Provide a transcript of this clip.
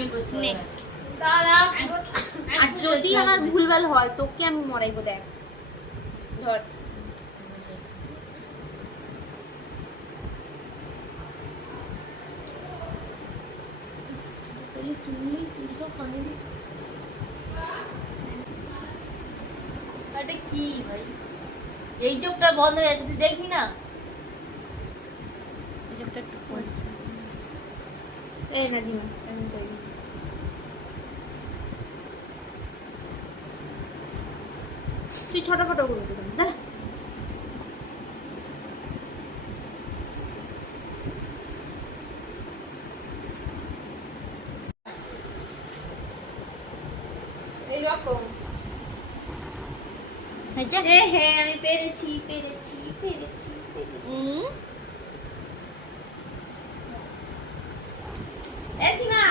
আমি করছি নে। দাদা আর যদি আমার ভুলভাল হয় তোকে আমি মরাইবো, দেখ ধর। এটা কি ভাই, এই চোখটা বন্ধ হয়ে আছে তুই দেখবি না? এই যে একটা টুকু আছে। এই না দিমা, আমি করি। তুই ছোটখাটো করে দিবি, দাঁড়া। এইরকম হ্যাঁ আমি পেরেছি পেরেছি পেরেছি পেরেছি। এ সীমা